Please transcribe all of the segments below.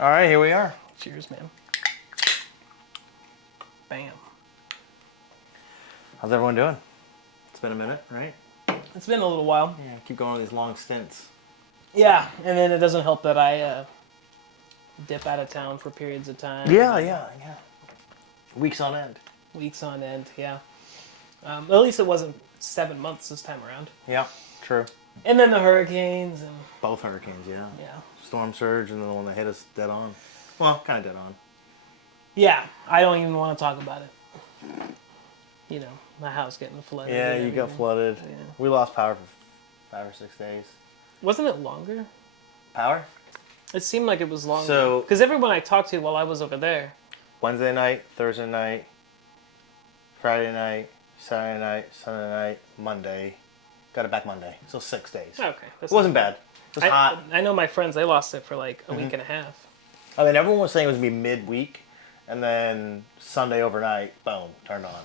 All right, here we are. Cheers, man. Bam. How's everyone doing? It's been a minute, right? It's been a little while. Yeah, keep going on these long stints. Yeah, and then it doesn't help that I dip out of town for periods of time. Yeah. Weeks on end. Weeks on end, yeah. At least it wasn't 7 months this time around. Yeah, true. And then the hurricanes and... Both hurricanes, yeah. Yeah. Storm surge and then the one that hit us dead on. Well, kind of dead on. Yeah, I don't even want to talk about it. You know, my house getting flooded. Yeah, you got flooded. Yeah. We lost power for 5 or 6 days. Wasn't it longer? Power? It seemed like it was longer. So... Because everyone I talked to while I was over there... Wednesday night, Thursday night, Friday night, Saturday night, Sunday night, Monday. Got it back Monday. So 6 days. Okay. It wasn't bad. It was hot. I know my friends, they lost it for like a week and a half. I mean, everyone was saying it was going to be midweek, and then Sunday overnight, boom, turned on.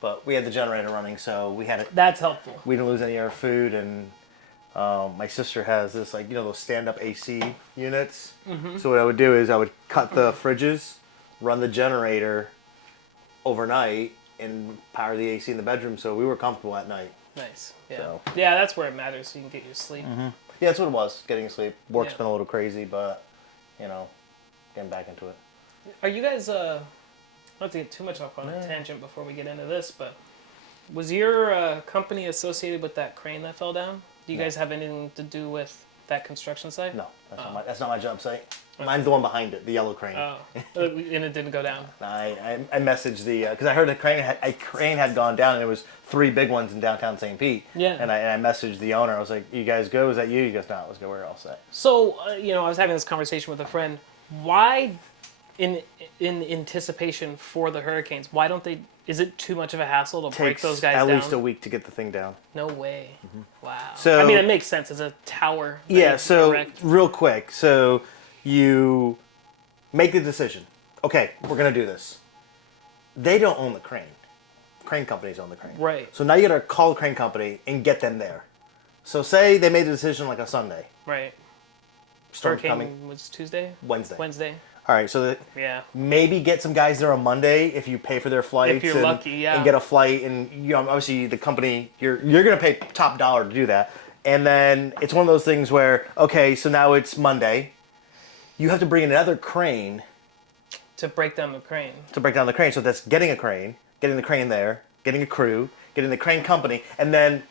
But we had the generator running, so we had it. That's helpful. We didn't lose any of our food, and my sister has this, like, you know, those stand-up AC units. Mm-hmm. So what I would do is I would cut the fridges, run the generator overnight, and power the AC in the bedroom, so we were comfortable at night. Nice. Yeah. So. Yeah, that's where it matters, so you can get your sleep. Mm-hmm. Yeah, that's what it was, getting sleep. Work's Yeah. been a little crazy, but, you know, getting back into it. Are you guys, not to get too much off on a tangent before we get into this, but was your company associated with that crane that fell down? Do you guys have anything to do with that construction site? No, that's not my job site. Mine's the one behind it, the yellow crane. Oh, and it didn't go down? I messaged the, because I heard a crane had gone down, and there was 3 big ones in downtown St. Pete. Yeah. And I messaged the owner. I was like, you guys go? Is that you? He goes, no, let's go. We're all set. So, you know, I was having this conversation with a friend. Why, in anticipation for the hurricanes, why don't they, is it too much of a hassle to break those guys down? At least a week to get the thing down. No way. Mm-hmm. Wow. So, I mean, it makes sense. It's a tower. Yeah, so real quick. So you make the decision. Okay, we're going to do this. They don't own the crane. Crane companies own the crane. Right. So now you got to call the crane company and get them there. So say they made the decision like a Sunday. Right. Storm's Hurricane coming. was Tuesday? Wednesday. All right, so yeah, maybe get some guys there on Monday if you pay for their flights. If you're lucky, yeah. And get a flight, and you know, obviously the company, you're going to pay top dollar to do that. And then it's one of those things where, okay, so now it's Monday. You have to bring in another crane. To break down the crane. To break down the crane. So that's getting a crane, getting the crane there, getting a crew, getting the crane company, and then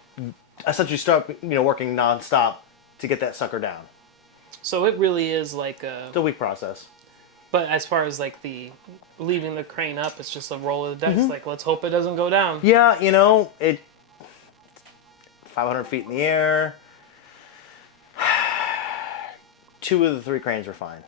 essentially start, you know, working nonstop to get that sucker down. So it really is like It's a week process. But as far as like the leaving the crane up, it's just a roll of the dice. Mm-hmm. Like, let's hope it doesn't go down. Yeah, you know, 500 feet in the air. 2 of the 3 cranes are fine.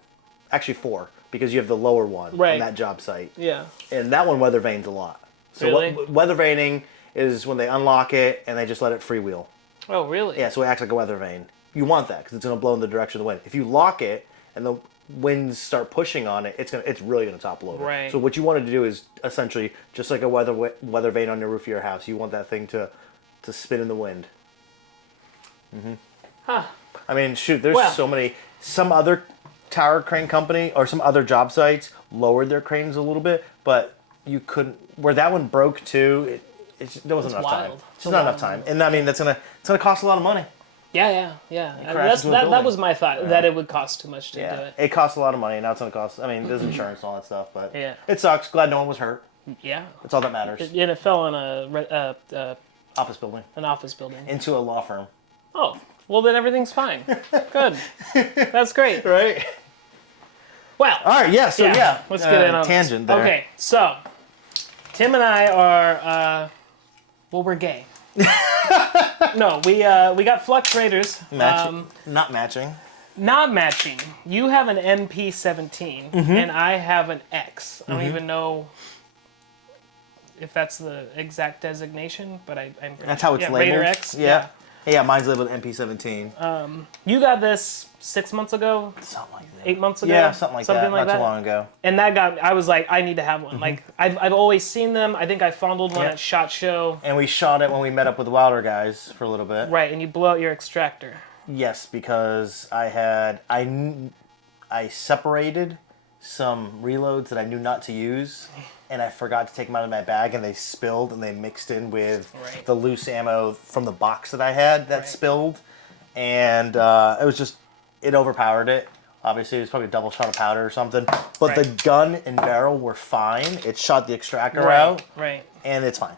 Actually 4, because you have the lower one on that job site. Yeah. And that one weather vanes a lot. So really? Weather vaning is when they unlock it and they just let it freewheel. Oh, really? Yeah, so it acts like a weather vane. You want that because it's going to blow in the direction of the wind. If you lock it and the winds start pushing on it, it's really going to top load it. Right. So what you want to do is essentially just like a weather vane on the roof of your house. You want that thing to spin in the wind. Mm-hmm. Huh. I mean, shoot, there's so many. Some other tower crane company or some other job sites lowered their cranes a little bit, but you couldn't. Where that one broke too, there wasn't enough time. It's not enough time, and I mean it's gonna cost a lot of money. Yeah. I mean, that was my thought, that it would cost too much to do it. It costs a lot of money. Now it's going to cost, I mean, there's insurance and all that stuff, but it sucks. Glad no one was hurt. Yeah. That's all that matters. And it fell on a office building. An office building. Into a law firm. Oh, well then everything's fine. Good. That's great. Right? Well. All right, let's get in on tangent there. Okay, so Tim and I are, we're gay. No, we got Flux Raiders. Not matching. Not matching. You have an MP17, and I have an X. I don't even know if that's the exact designation, but I'm that's how it's labeled. Raider X. Yeah, mine's labeled MP17. You got this 6 months ago? Something like that. 8 months ago? Yeah, something like that. Not too long ago. And I was like, I need to have one. Like, I've always seen them. I think I fondled one at SHOT Show. And we shot it when we met up with the Wilder guys for a little bit. Right, and you blew out your extractor. Yes, because I I separated some reloads that I knew not to use, and I forgot to take them out of my bag, and they spilled, and they mixed in with the loose ammo from the box that I had that spilled, and it was just, it overpowered it. Obviously, it was probably a double shot of powder or something, but the gun and barrel were fine. It shot the extractor out, and it's fine.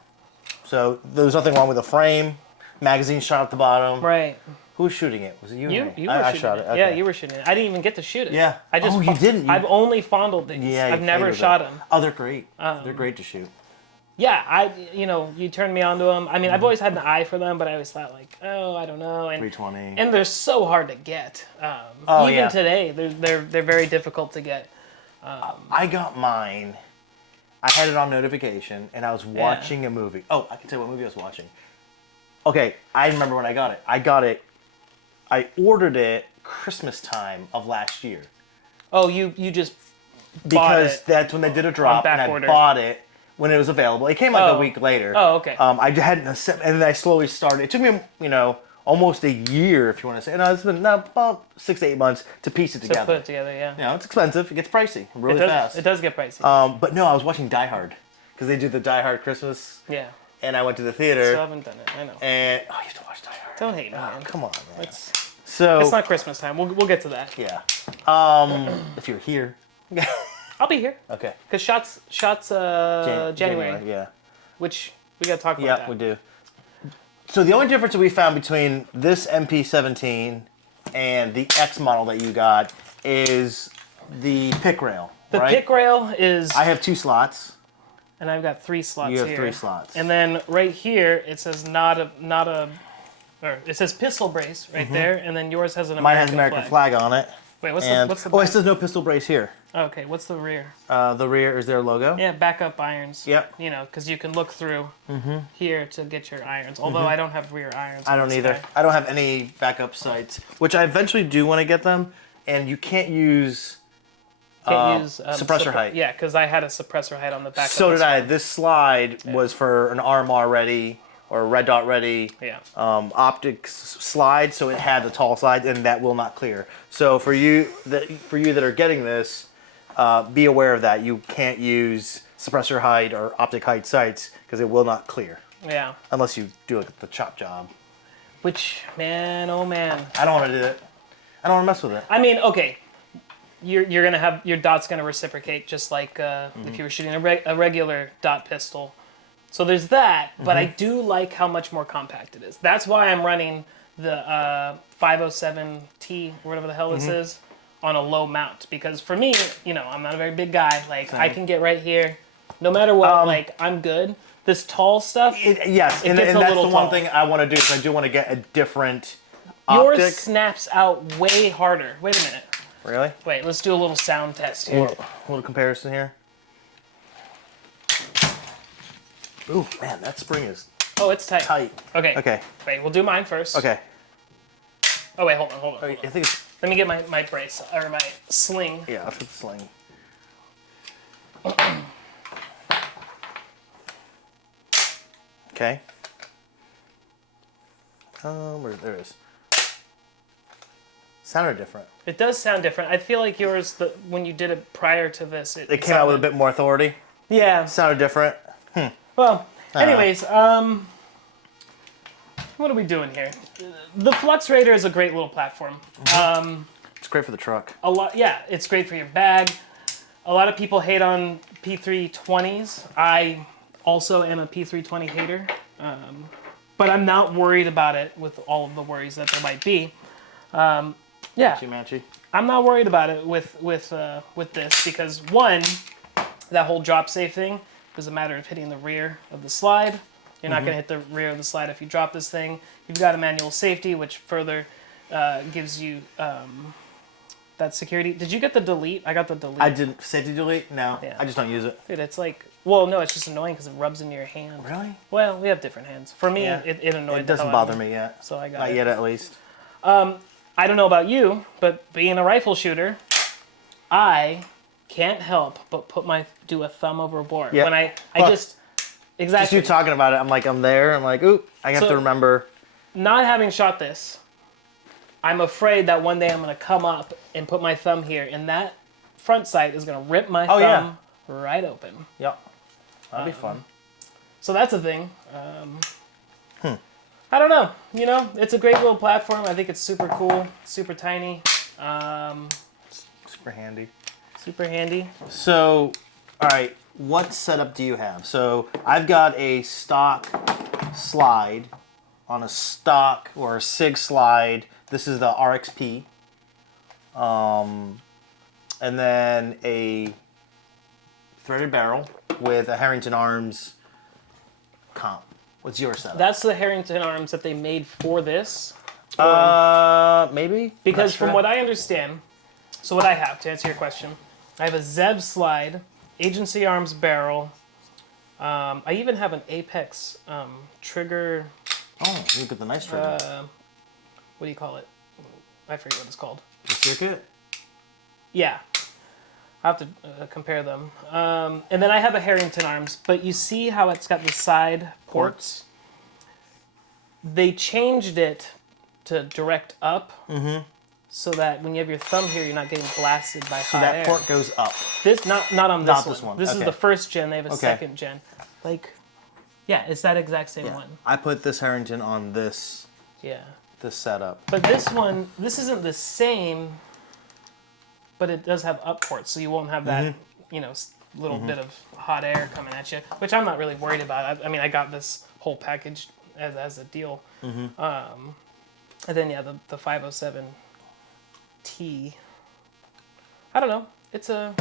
So there was nothing wrong with the frame. Magazine shot at the bottom. Right. Who was shooting it? Was it you? You were I shooting shot it. Okay. Yeah, you were shooting it. I didn't even get to shoot it. Yeah. I just you didn't. I've only fondled these. Yeah, I've never shot them. Oh, they're great. They're great to shoot. Yeah, you turned me on to them. I mean, I've always had an eye for them, but I always thought like, oh, I don't know. And 320. And they're so hard to get. Even today, they're very difficult to get. I got mine. I had it on notification, and I was watching a movie. Oh, I can tell you what movie I was watching. Okay, I remember when I got it. I ordered it Christmas time of last year. Oh, you just because that's when they did a drop, and I bought it when it was available. It came like a week later. Oh, okay. I hadn't, and then I slowly started. It took me, almost a year, if you want to say. No, it's been about 6 to 8 months to piece it together. To put it together, yeah. It's expensive. It gets pricey really fast. It does get pricey. But no, I was watching Die Hard because they do the Die Hard Christmas. Yeah. And I went to the theater. Still haven't done it. I know. And you have to watch Die Hard. Don't hate me, man. Come on, man. It's not Christmas time. We'll get to that. Yeah. If you're here. I'll be here. Okay. Because shots January. Yeah. Which we got to talk about that. Yeah, we do. So the only difference that we found between this MP17 and the X model that you got is the pick rail. The pick rail is... I have 2 slots. And I've got 3 slots here. You have 3 slots. And then right here, it says or it says pistol brace right there, and then yours has an American flag. Mine has American flag on it. Wait, what's the back? It says no pistol brace here. Okay, what's the rear? The rear is their logo. Yeah, backup irons. Yep. Because you can look through here to get your irons. Although I don't have rear irons. I don't either. I don't have any backup sights, which I eventually do want to get them, and you can't use... suppressor height. Yeah, because I had a suppressor height on the back. So did I. This slide was for an RMR ready or a red dot ready optics slide, so it had the tall slide, and that will not clear. So for you that are getting this, be aware of that. You can't use suppressor height or optic height sights because it will not clear. Yeah. Unless you do like the chop job. Which, man, oh man. I don't want to do it. I don't want to mess with it. I mean, okay. You're gonna have your dot's gonna reciprocate just like if you were shooting a regular dot pistol. So there's that, but I do like how much more compact it is. That's why I'm running the 507T or whatever the hell this is on a low mount, because for me, I'm not a very big guy. Like I can get right here, no matter what. Like I'm good. This tall stuff. Yes, and that's the one thing I want to do is I do want to get a different optic. Yours snaps out way harder. Wait a minute. Really? Wait, let's do a little sound test here. A little comparison here. Ooh, man, that spring is it's tight. Okay. Okay. Wait, we'll do mine first. Okay. Oh, wait, hold on. I think it's... Let me get my brace, or my sling. Yeah, I'll put the sling. Okay. There it is. Sounded different. It does sound different. I feel like yours, when you did it prior to this, it came out with a bit more authority. Yeah. Sounded different. Well, anyways, what are we doing here? The Flux Raider is a great little platform. It's great for the truck. It's great for your bag. A lot of people hate on P320s. I also am a P320 hater, but I'm not worried about it with all of the worries that there might be. Matchy. I'm not worried about it with this because one, that whole drop safe thing is a matter of hitting the rear of the slide. You're not going to hit the rear of the slide if you drop this thing. You've got a manual safety, which further gives you that security. Did you get the delete? I got the delete. I didn't. Safety delete? No. Yeah. I just don't use it. Dude, it's like, well, no, it's just annoying because it rubs into your hand. Really? Well, we have different hands. For me, it annoyed me. It doesn't bother me yet. So I got Not yet, at least. I don't know about you, but being a rifle shooter, I can't help but do a thumb overboard. Yep. When I just... Exactly. Just you talking about it, I'm there. I'm like, ooh, I have to remember. Not having shot this, I'm afraid that one day I'm going to come up and put my thumb here, and that front sight is going to rip my thumb right open. Yep. That'd be fun. So that's a thing. I don't know. You know, it's a great little platform. I think it's super cool, super tiny. Super handy. Super handy. So, all right, what setup do you have? So I've got a stock slide on a stock or a SIG slide. This is the RXP. And then a threaded barrel with a Harrington Arms comp. What's your setup? That's the Harrington Arms that they made for this. Maybe? Because from what I understand, so what I have, to answer your question, I have a Zev slide, Agency Arms barrel. I even have an Apex trigger. Oh, look at the nice trigger. What do you call it? I forget what it's called. The circuit? Yeah. I have to compare them. And then I have a Harrington Arms, but you see how it's got the side ports? They changed it to direct up so that when you have your thumb here, you're not getting blasted by hot air. So that port goes up. This not on this one. This okay. is the first gen. They have a second gen. Like, yeah, it's that exact same one. I put this Harrington on this setup. But this one, this isn't the same, but it does have up ports, so you won't have that, you know, little bit of hot air coming at you, which I'm not really worried about. I mean, I got this whole package as a deal. And then, the 507T. I don't know. It's a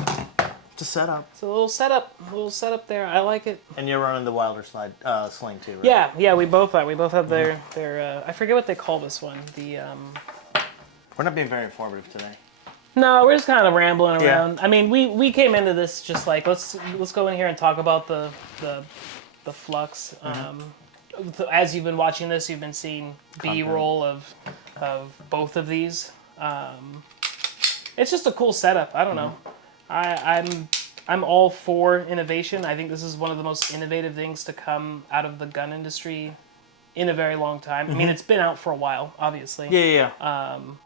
setup. It's a little setup there. I like it. And you're running the Wilder slide sling too, right? Yeah, we both are. We both have their I forget what they call this one. We're not being very informative today. No, we're just kind of rambling around. I mean, we came into this just like let's go in here and talk about the Flux. As you've been watching this, you've been seeing B-roll of both of these. It's just a cool setup. I don't know. I'm all for innovation. I think this is one of the most innovative things to come out of the gun industry in a very long time. I mean, it's been out for a while, obviously. Yeah.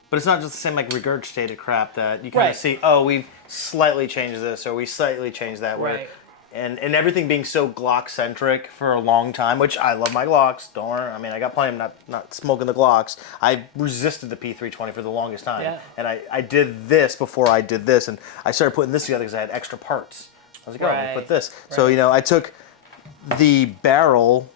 But it's not just the same like regurgitated crap that you kind of see. Oh, we've slightly changed this or we slightly changed that. Right. And everything being so Glock centric for a long time, which I love my Glocks. Don't worry. I mean, I got plenty of not smoking the Glocks. I resisted the P320 for the longest time. Yeah. And I did this before I did this. And I started putting this together because I had extra parts. I was like, oh, I'm going to put this. Right. So, you know, I took the barrel.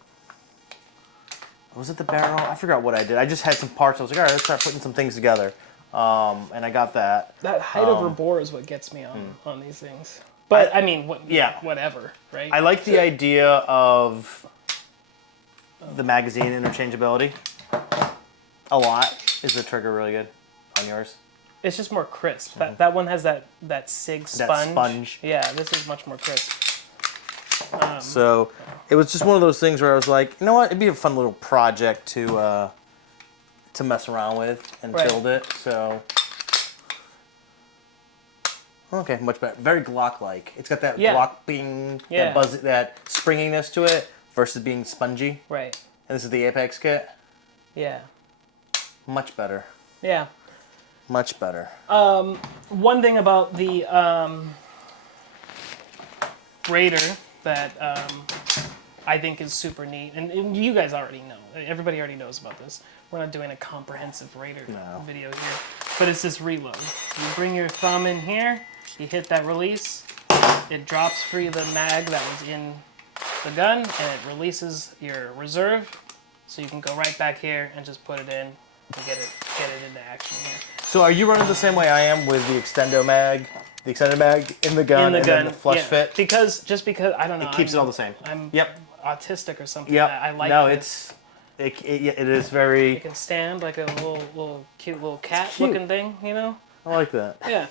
Was it the barrel? I forgot what I did. I just had some parts. I was like, all right, let's start putting some things together. And I got that. That height over bore is what gets me on these things. But, I mean, whatever, right? I like the idea of the magazine interchangeability a lot. Is the trigger really good on yours? It's just more crisp. That one has that SIG sponge. That sponge. Yeah, this is much more crisp. So it was just one of those things where I was like, you know what? It'd be a fun little project to mess around with and build it. So. Okay, much better. Very Glock-like. It's got that Glock bing, that buzz, that springiness to it versus being spongy. Right. And this is the Apex kit. Yeah. Much better. Yeah. Much better. One thing about the Raider that I think is super neat, and you guys already know. Everybody already knows about this. We're not doing a comprehensive Raider video here, but it's this reload. You bring your thumb in here, you hit that release, it drops free the mag that was in the gun, and it releases your reserve, so you can go right back here and just put it in and get it into action here. So are you running the same way I am with the extendo mag? The extended mag in the gun and then the flush fit? Because I don't know. It keeps it all the same. I'm autistic or something. Yep. I like it is very... It can stand like a little cute little cat looking thing, you know? I like that. Yeah.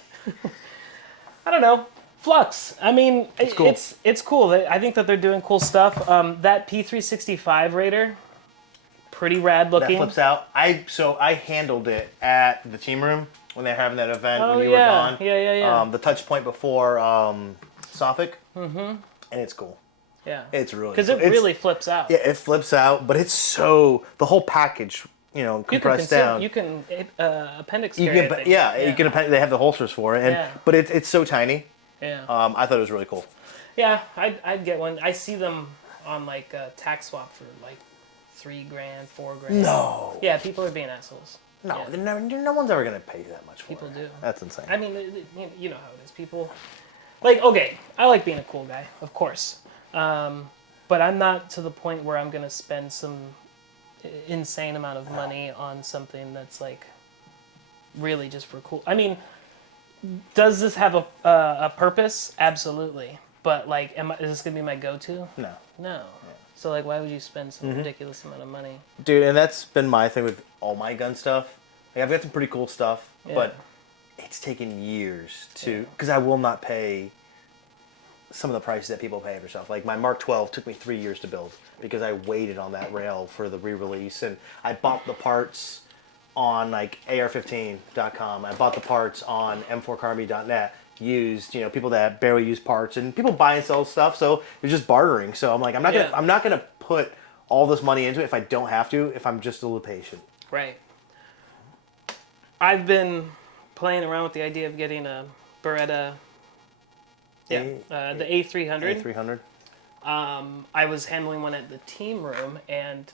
I don't know. Flux. I mean, it's cool. It's cool. I think that they're doing cool stuff. That P365 Raider, pretty rad looking. That flips out. I handled it at the team room when they were having that event when you were gone. Yeah. The touch point before Sophic. And it's cool. Yeah. It's really cool. Because it really flips out. Yeah, it flips out, but it's the whole package compressed down. You can appendix You carry. can, you can. They have the holsters for it, but it's so tiny. Yeah. I thought it was really cool. Yeah, I'd get one. I see them on like tax swap for like $3,000, $4,000. No. Yeah, people are being assholes. No, no one's ever gonna pay that much for People it. do. That's insane. I mean, you know how it is. People, like, okay, I like being a cool guy, of course, but I'm not to the point where I'm gonna spend some insane amount of money on something that's like really just for cool. I mean, does this have a purpose? Absolutely. But like, is this gonna be my go-to? No. No. Yeah. So like, why would you spend some ridiculous amount of money? Dude, and that's been my thing with all my gun stuff. Like, I've got some pretty cool stuff, but it's taken years to, because I will not pay some of the prices that people pay for stuff. Like my Mark 12 took me 3 years to build because I waited on that rail for the re-release, and I bought the parts on like AR15.com. I bought the parts on M4Carmi.net. Used, people that barely use parts, and people buy and sell stuff, so it's just bartering. So I'm like, I'm not gonna put all this money into it if I don't have to, if I'm just a little patient. Right. I've been playing around with the idea of getting a Beretta. Yeah, the A300. A300. I was handling one at the team room, and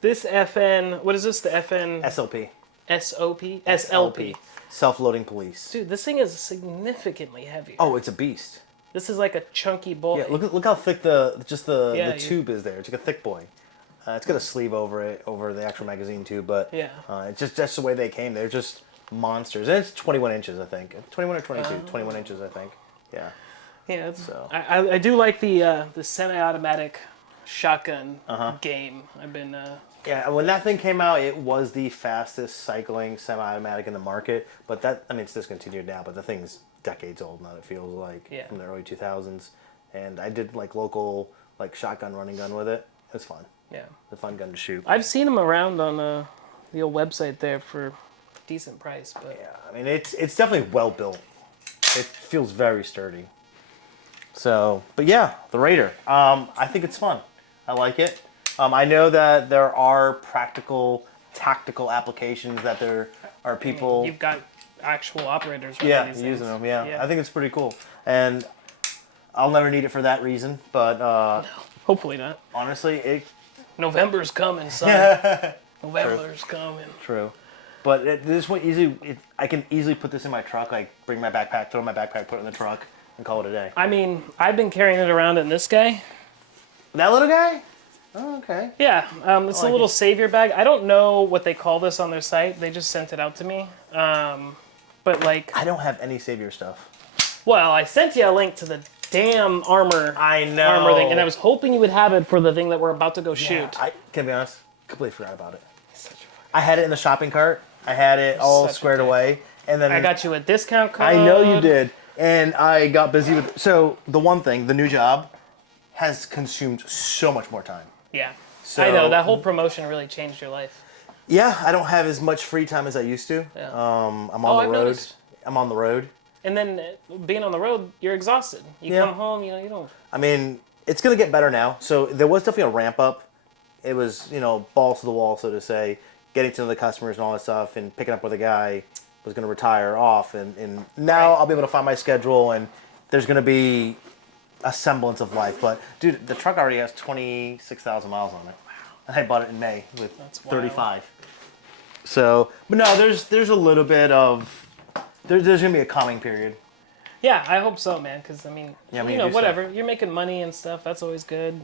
this FN. What is this? The FN. SLP. SOP. SLP. Self-loading police. Dude, this thing is significantly heavier. Oh, it's a beast. This is like a chunky boy. Yeah, look how thick the tube is there. It's like a thick boy. It's got a sleeve over the actual magazine tube, but it's just the way they came. They're just monsters. And it's 21 inches, I think. 21 or 22? 21 inches, I think. Yeah. Yeah. I do like the semi-automatic shotgun game. I've been. Yeah, when that thing came out, it was the fastest cycling semi-automatic in the market. But it's discontinued now. But the thing's decades old now. It feels like from the early 2000s. And I did like local shotgun running gun with it. It was fun. Yeah, it's a fun gun to shoot. I've seen them around on the old website there for a decent price. But yeah, it's definitely well built. It feels very sturdy. So, but yeah, the Raider. I think it's fun. I like it. I know that there are practical, tactical applications that there are people. You've got actual operators running these using things. them. Yeah, I think it's pretty cool, and I'll never need it for that reason. But no, hopefully not. Honestly, November's coming, son. November's coming. True, but this one I can easily put this in my truck. Like bring my backpack, throw my backpack, put it in the truck, and call it a day. I mean, I've been carrying it around in this guy. That little guy? Oh, okay. Yeah, it's a little savior bag. I don't know what they call this on their site. They just sent it out to me. But like, I don't have any savior stuff. Well, I sent you a link to the damn armor. I know. Armor thing, and I was hoping you would have it for the thing that we're about to go shoot. I can be honest, completely forgot about it. I had it in the shopping cart. I had it all squared away, and then I got you a discount code. I know you did, and I got busy with. So the one thing, the new job, has consumed so much more time. Yeah, so, I know that whole promotion really changed your life. Yeah, I don't have as much free time as I used to. Yeah. I'm on the road. Noticed. I'm on the road. And then being on the road, you're exhausted. You come home, you don't. I mean, it's gonna get better now. So there was definitely a ramp up. It was, balls to the wall, so to say, getting to know the customers and all that stuff, and picking up where the guy was gonna retire off, and now I'll be able to find my schedule, and there's gonna be a semblance of life. But dude, the truck already has 26,000 miles on it. Wow. And I bought it in May with 35. So, but no, there's a little bit of there's gonna be a calming period. Yeah, I hope so, man. Because I mean, whatever. Stuff. You're making money and stuff. That's always good.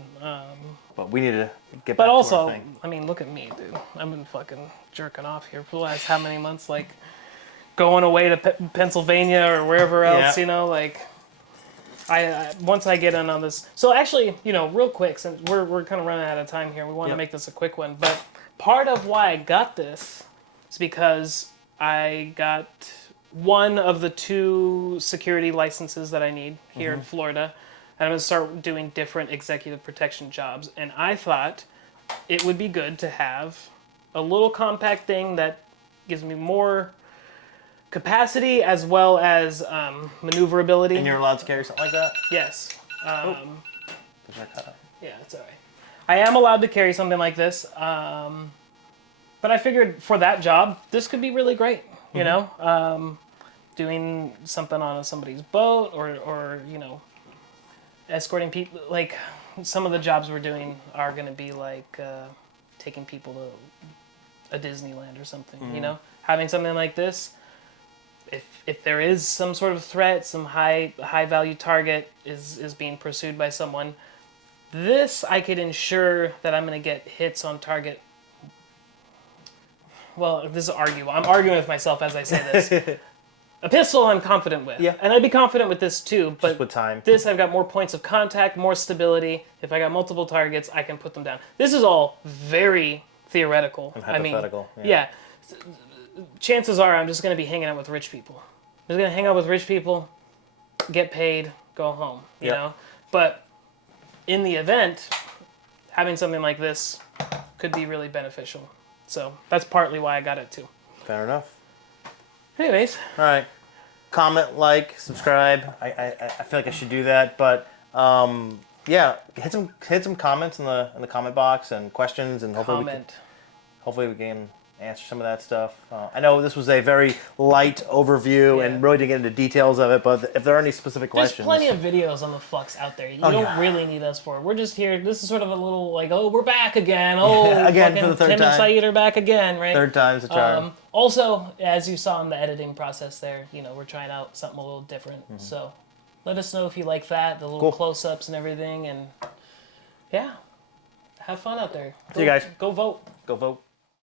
But we need to get. But back also, to our thing. I mean, look at me, dude. I've been fucking jerking off here for the last how many months? Like going away to Pennsylvania or wherever else. I once I get in on this. So actually, real quick, since we're kind of running out of time here, we want to make this a quick one. But part of why I got this is because I got one of the 2 security licenses that I need here in Florida. And I'm going to start doing different executive protection jobs. And I thought it would be good to have a little compact thing that gives me more capacity as well as maneuverability. And you're allowed to carry something like that? Yes. Yeah, it's all right. I am allowed to carry something like this. But I figured for that job, this could be really great. You know, doing something on somebody's boat, or you know, escorting people. Like some of the jobs we're doing are going to be like taking people to a Disneyland or something. You know, having something like this. If there is some sort of threat, some high value target is being pursued by someone, this I could ensure that I'm going to get hits on target. Well, this is I'm arguing with myself as I say this. A pistol I'm confident with. Yeah. And I'd be confident with this too, but just with time. This I've got more points of contact, more stability. If I got multiple targets, I can put them down. This is all very theoretical. And hypothetical. Yeah. Chances are I'm just going to be hanging out with rich people. I'm just going to hang out with rich people, get paid, go home, you know? But in the event, having something like this could be really beneficial. So that's partly why I got it too. Fair enough. Anyways. All right. Comment, like, subscribe. I feel like I should do that, but yeah, hit some comments in the comment box and questions, and hopefully we can answer some of that stuff. I know this was a very light overview and really didn't get into details of it, but if there are any specific questions... There's plenty of videos on the Flux out there. You don't really need us for it. We're just here. This is sort of a little like, oh, we're back again. Oh, again for the third Tim time. and Saeed are back again, right? Third time's the charm. Also, as you saw in the editing process there, you know, we're trying out something a little different. So let us know if you like that, the little close-ups and everything. And yeah, have fun out there. See you guys. Go vote. Go vote.